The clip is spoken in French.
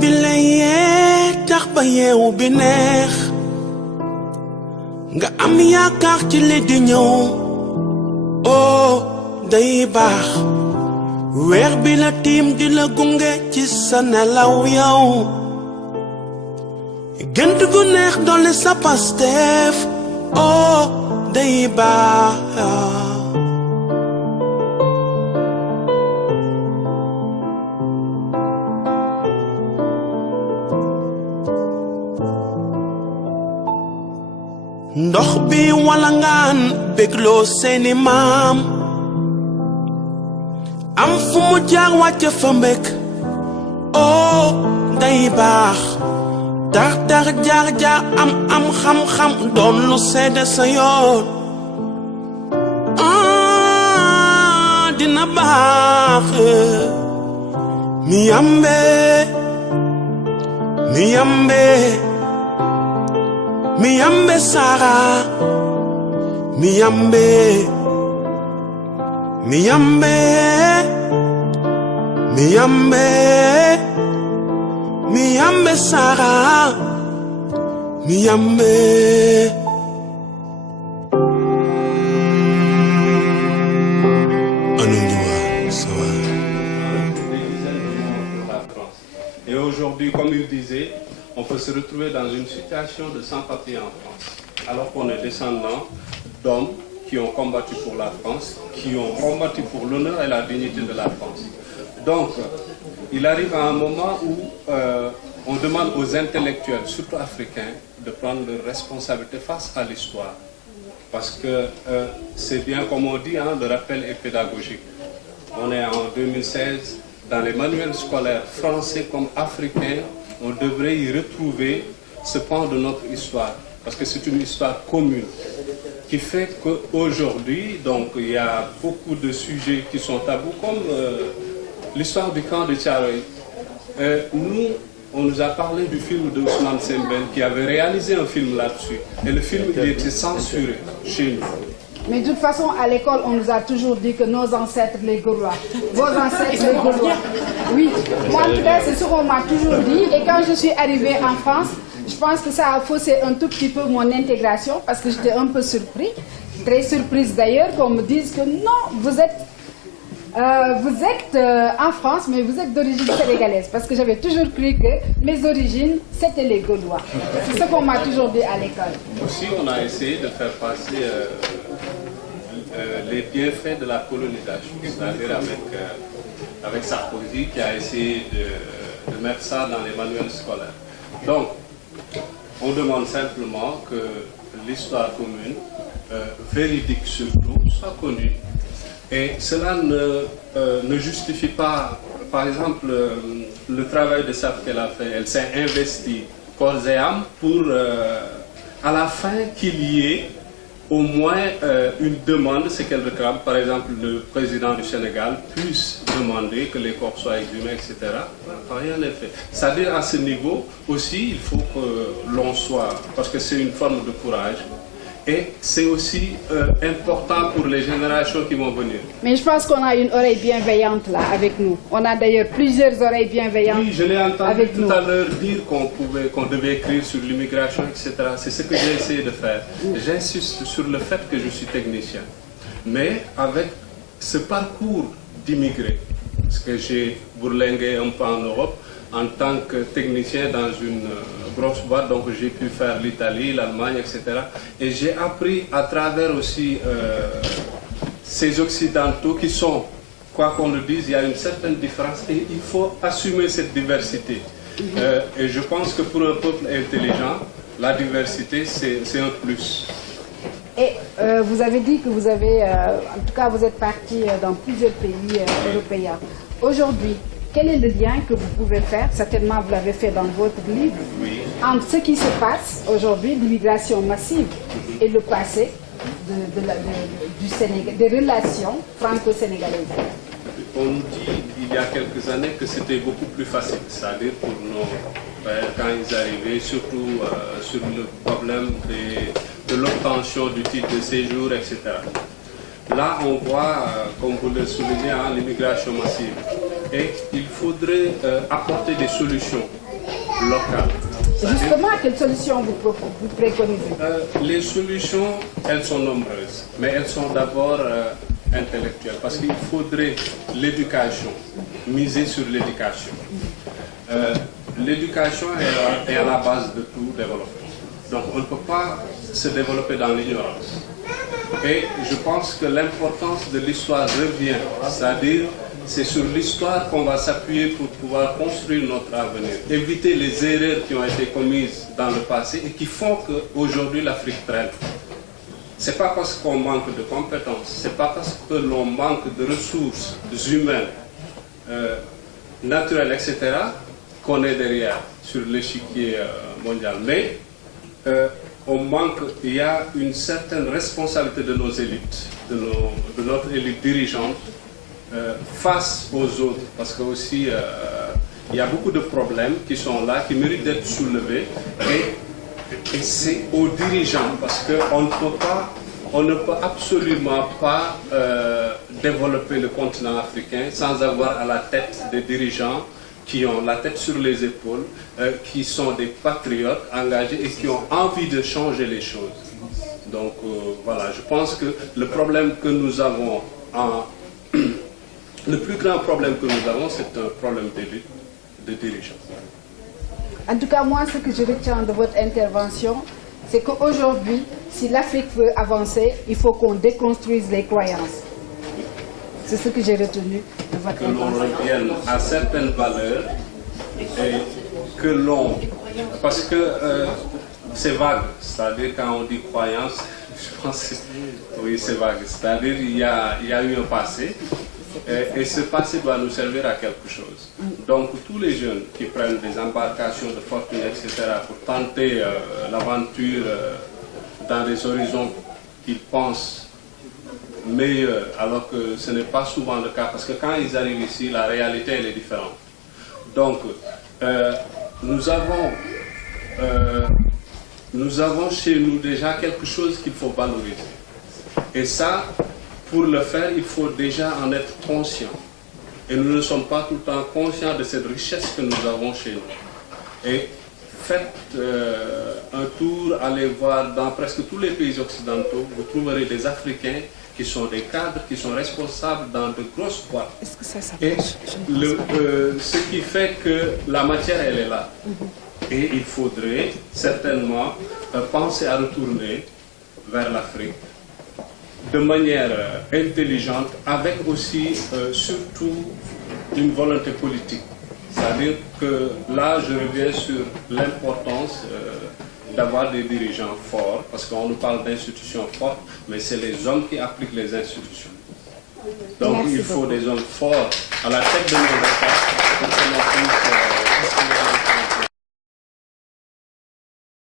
bi lay yee tax ba yeewu bi neex nga am yaakaar ci li di ñëw oh day baax weer bi la tiim di la gunge ci sa nelaw yow gént gu neex dolli sa Pastef oh day baax ndox bi wala ngaan bégloo seeni maam am fu mu jaar wàcce fa mbék oh day baax tax jaar am xam-xam doon lu seede sa yoon dina baax mi yambe Sara mi yambe Sara mi yambe Et aujourd'hui, comme il disait, on peut se retrouver dans une situation de sans-papiers en France, alors qu'on est descendant d'hommes qui ont combattu pour la France, qui ont combattu pour l'honneur et la dignité de la France. Donc, il arrive à un moment où on demande aux intellectuels, surtout africains, de prendre leurs responsabilités face à l'histoire. Parce que c'est bien comme on dit, hein, le rappel est pédagogique. On est en 2016, dans les manuels scolaires français comme africains, on devrait y retrouver ce pan de notre histoire, parce que c'est une histoire commune, qui fait qu'aujourd'hui, donc, il y a beaucoup de sujets qui sont tabous, comme l'histoire du camp de Thiaroye. Nous, on nous a parlé du film de Ousmane Sembène, qui avait réalisé un film là-dessus, et le film, il était censuré chez nous. Mais de toute façon, à l'école, on nous a toujours dit que nos ancêtres, les Gaulois, vos ancêtres, les Gaulois. Oui, moi en tout cas, c'est ce qu'on m'a toujours dit. Et quand je suis arrivée en France, je pense que ça a faussé un tout petit peu mon intégration, parce que j'étais un peu surpris, très surprise d'ailleurs, qu'on me dise que non, vous êtes en France, mais vous êtes d'origine sénégalaise, parce que j'avais toujours cru que mes origines, c'était les Gaulois. C'est ce qu'on m'a toujours dit à l'école. Aussi, on a essayé de faire passer les bienfaits de la colonisation, c'est-à-dire avec Sarkozy qui a essayé de mettre ça dans les manuels scolaires. Donc, on demande simplement que l'histoire commune, véridique surtout, soit connue. Et cela ne justifie pas, par exemple, le travail de SAP qu'elle a fait. Elle s'est investie corps et âme pour, à la fin, qu'il y ait au moins une demande, c'est qu'elle réclame. Par exemple, le président du Sénégal puisse demander que les corps soient exhumés, etc. Rien n'est fait. C'est-à-dire, à ce niveau aussi, il faut que l'on soit, parce que c'est une forme de courage. Et c'est aussi important pour les générations qui vont venir. Mais je pense qu'on a une oreille bienveillante là avec nous. On a d'ailleurs plusieurs oreilles bienveillantes. Oui, je l'ai entendu tout à l'heure dire qu'on devait écrire sur l'immigration, etc. C'est ce que j'ai essayé de faire. J'insiste sur le fait que je suis technicien. Mais avec ce parcours d'immigré, parce que j'ai bourlingué un peu en Europe, en tant que technicien dans une grosse boîte, donc j'ai pu faire l'Italie, l'Allemagne, etc. Et j'ai appris à travers aussi ces Occidentaux qui sont, quoi qu'on le dise, il y a une certaine différence et il faut assumer cette diversité. Et je pense que pour un peuple intelligent, la diversité, c'est un plus. Et vous avez dit que vous avez, en tout cas vous êtes parti dans plusieurs pays européens. Aujourd'hui, quel est le lien que vous pouvez faire, certainement vous l'avez fait dans votre livre, entre ce qui se passe aujourd'hui, l'immigration massive, et le passé du Sénégal, des relations franco-sénégalaises? On nous dit il y a quelques années que c'était beaucoup plus facile, c'est-à-dire pour nos pères quand ils arrivaient, surtout sur le problème de l'obtention du titre de séjour, etc. Là, on voit, comme vous le soulignez, hein, l'immigration massive. et il faudrait apporter des solutions locales. Justement, quelles solutions vous préconisez? Les solutions, elles sont nombreuses, mais elles sont d'abord intellectuelles, parce qu'il faudrait l'éducation, miser sur l'éducation. L'éducation est à la base de tout développement. Donc on ne peut pas se développer dans l'ignorance. Et je pense que l'importance de l'histoire revient, c'est-à-dire c'est sur l'histoire qu'on va s'appuyer pour pouvoir construire notre avenir, éviter les erreurs qui ont été commises dans le passé et qui font qu'aujourd'hui l'Afrique traîne. Ce n'est pas parce qu'on manque de compétences, ce n'est pas parce que l'on manque de ressources humaines, naturelles, etc., qu'on est derrière sur l'échiquier mondial. Mais il y a une certaine responsabilité de nos élites, de notre élite dirigeante, face aux autres, parce que aussi il y a beaucoup de problèmes qui sont là, qui méritent d'être soulevés, et c'est aux dirigeants, parce qu'on ne peut absolument pas développer le continent africain sans avoir à la tête des dirigeants qui ont la tête sur les épaules, qui sont des patriotes engagés et qui ont envie de changer les choses. Donc voilà, je pense que le problème que nous avons le plus grand problème que nous avons, c'est un problème d'élite, de dirigeants. En tout cas, moi, ce que je retiens de votre intervention, c'est qu'aujourd'hui, si l'Afrique veut avancer, il faut qu'on déconstruise les croyances. C'est ce que j'ai retenu de votre intervention. Que l'on revienne à certaines valeurs et que l'on... Parce que c'est vague, c'est-à-dire quand on dit croyance, je pense que oui, c'est vague. C'est-à-dire qu'il y a eu un passé. Et ce passé doit nous servir à quelque chose. Donc tous les jeunes qui prennent des embarcations de fortune, etc., pour tenter l'aventure dans des horizons qu'ils pensent meilleurs, alors que ce n'est pas souvent le cas, parce que quand ils arrivent ici, la réalité elle est différente. Donc nous avons chez nous déjà quelque chose qu'il faut valoriser. Et ça, pour le faire, il faut déjà en être conscient. Et nous ne sommes pas tout le temps conscients de cette richesse que nous avons chez nous. Et faites un tour, allez voir dans presque tous les pays occidentaux, vous trouverez des Africains qui sont des cadres, qui sont responsables dans de grosses boîtes. Est-ce que ça Et ce qui fait que la matière, elle est là. Et il faudrait certainement penser à retourner vers l'Afrique de manière intelligente, avec aussi surtout une volonté politique. C'est-à-dire que là, je reviens sur l'importance d'avoir des dirigeants forts, parce qu'on nous parle d'institutions fortes, mais c'est les hommes qui appliquent les institutions. Donc il faut des hommes forts à la tête de nos États pour que l'on puisse